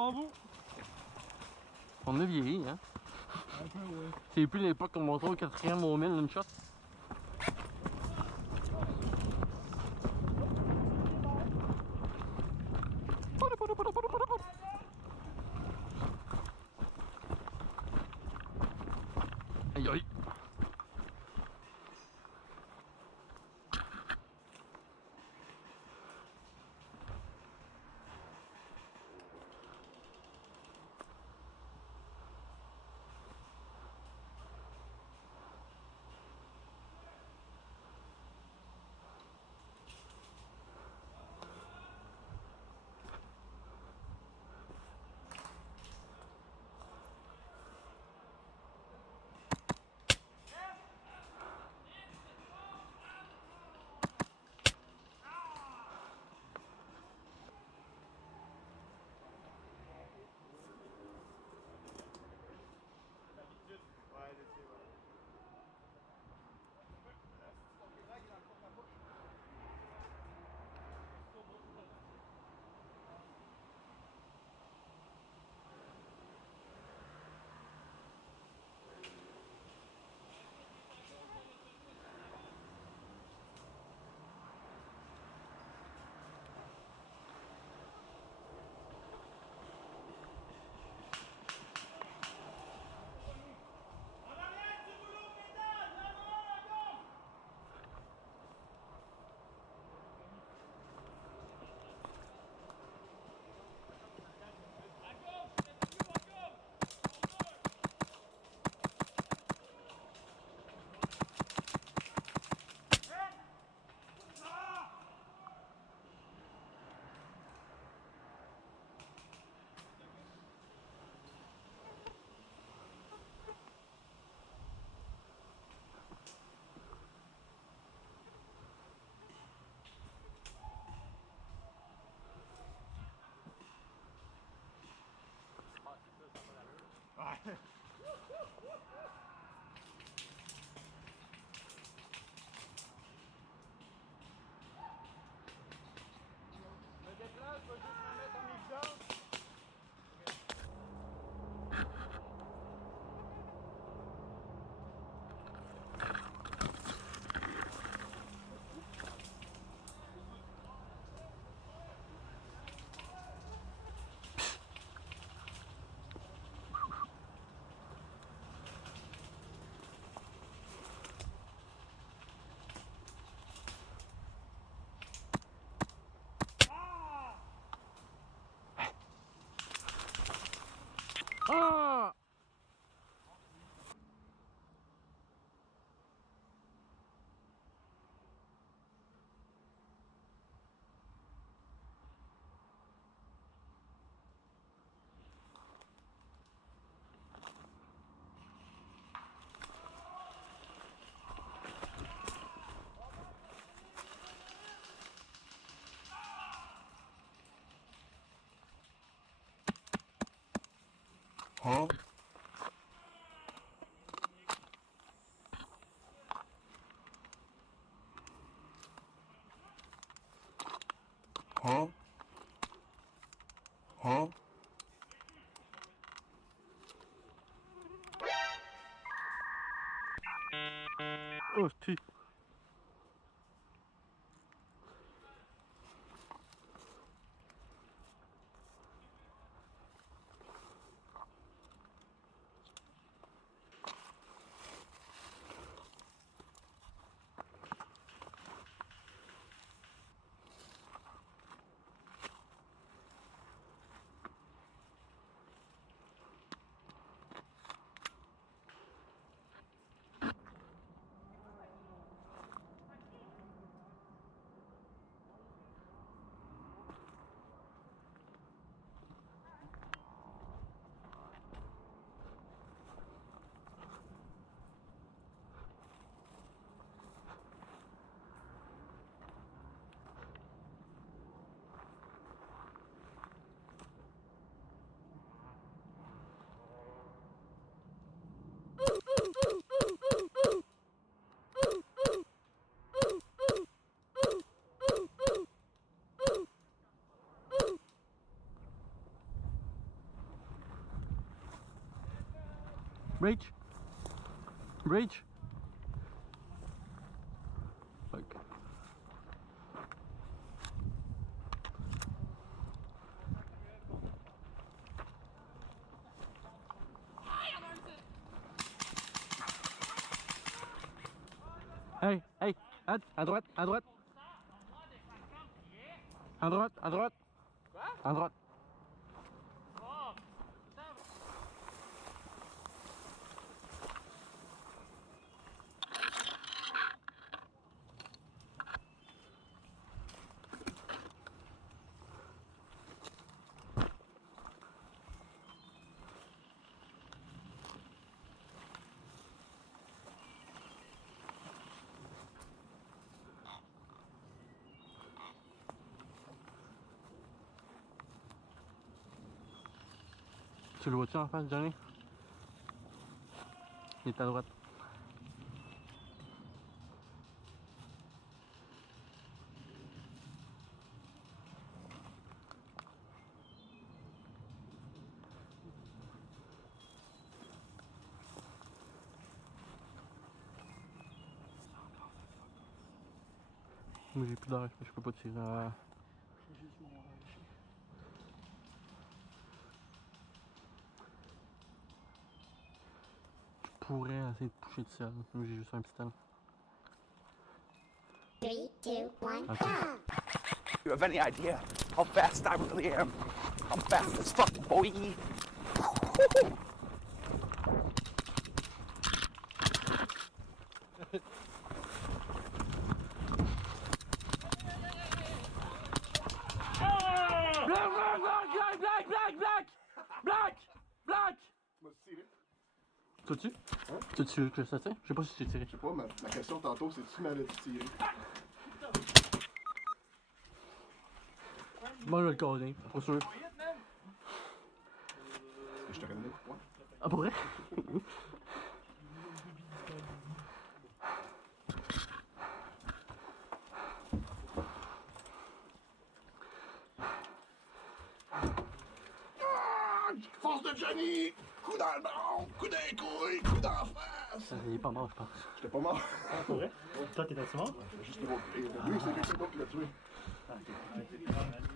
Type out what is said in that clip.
grand bout. On a vieilli, hein? Un peu, ouais. C'est plus l'époque qu'on montait au 4e au 1000 une shot. Aïe aïe! Ouais. Me déplace, je vais juste me mettre en évidence. Ah! Huh? Huh? Huh? Oh, si. Breach. Breach. Fuck. Hey, hey, à droite, à droite. À droite, à droite. Quoi? À droite. Oh, Tu le vois-tu en face, Johnny? Il est à droite. Moi j'ai plus d'air, je peux pas tirer à... Je pourrais essayer de toucher de ciel, mais j'ai juste un pistolet. 3, 2, 1, Okay. go! You have any idea how fast I really am? I'm fast as fuck, boy. Black! Tu m'as tiré. T'as-tu? Hein? T'as-tu que ça tient? Je sais pas si j'ai tiré. Je sais pas, ma question tantôt, c'est tu m'avais tiré. Moi je vais le coder, pour sûr. Est-ce que je t'aurais donné un coup de poing? Ah pour vrai? Force de Johnny! Coup dans le bras, coup dans les couilles, coup dans la face! Il est pas mort je pense. J'étais pas mort. Ah, pour vrai? Toi, t'es mort? Juste pour. Lui, c'est quelqu'un d'autre qui l'a tué. Ah, ok.